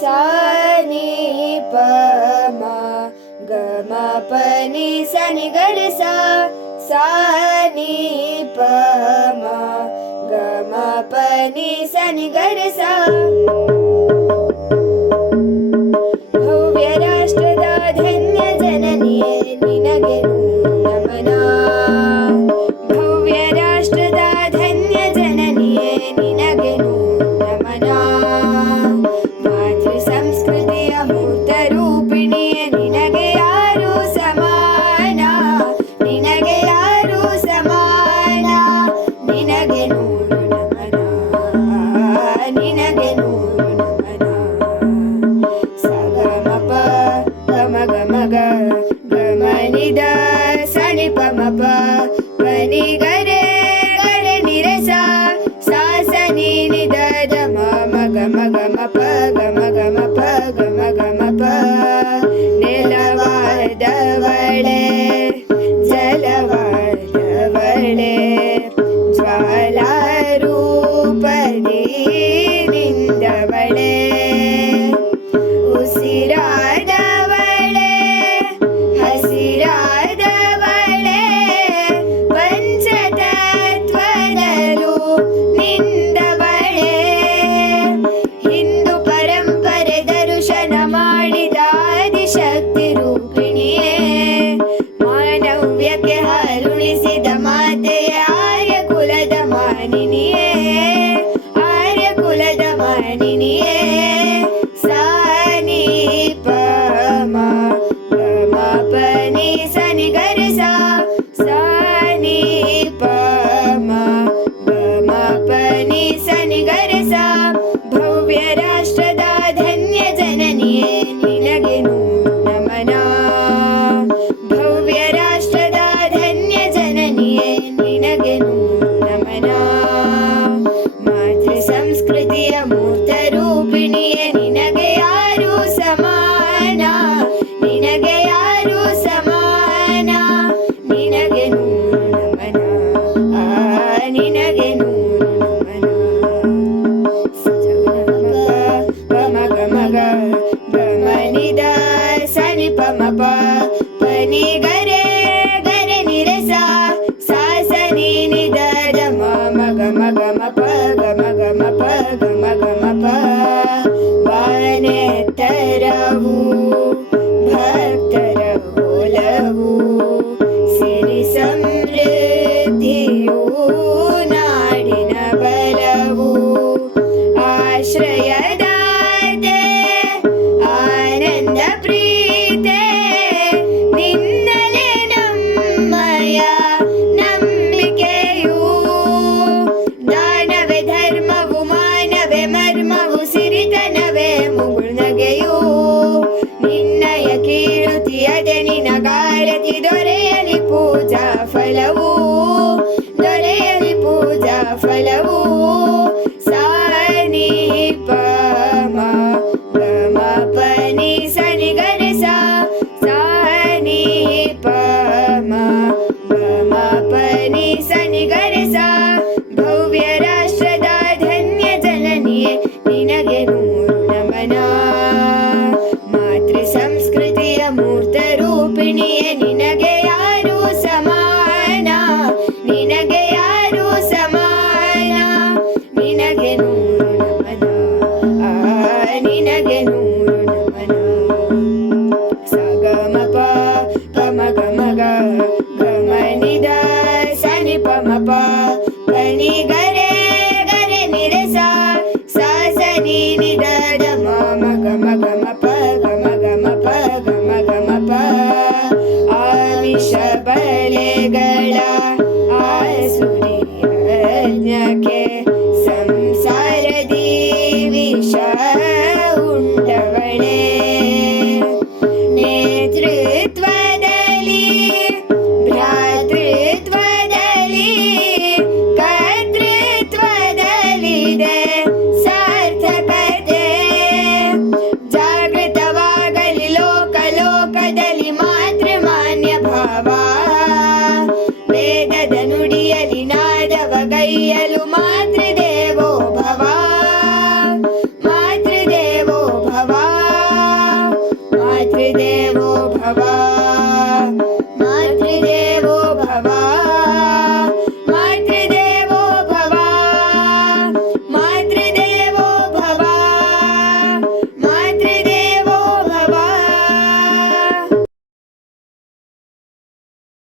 सा पमा गनि सनि गर सा सा सनि पमा गनि सनि गडर सा भव्य राष्ट्रदा धन्य जननी निनग नो यमना भव्य राष्ट्रदा धन्य जननी निनगनो यमना மனித சனி பமப பனி கரே கரே நிரச. சாசனி நித தம மக மக மப கம கம ப கம கம ப ಪರಂಪರೆ ದರ್ಶನ ಮಾಡಿದ ಆದಿಶಕ್ತಿ ರೂಪಿಣಿಯೇ ಮಾನವ್ಯಕ್ಕೆ ಹಾಲುಣಿಸಿದ ಮಾತೆಯ ಆರ್ಯ ಕುಲದ ಮಾನಿನಿಯೇ. I know. Hello. पले गा सु संसार दीविशाण्डवणे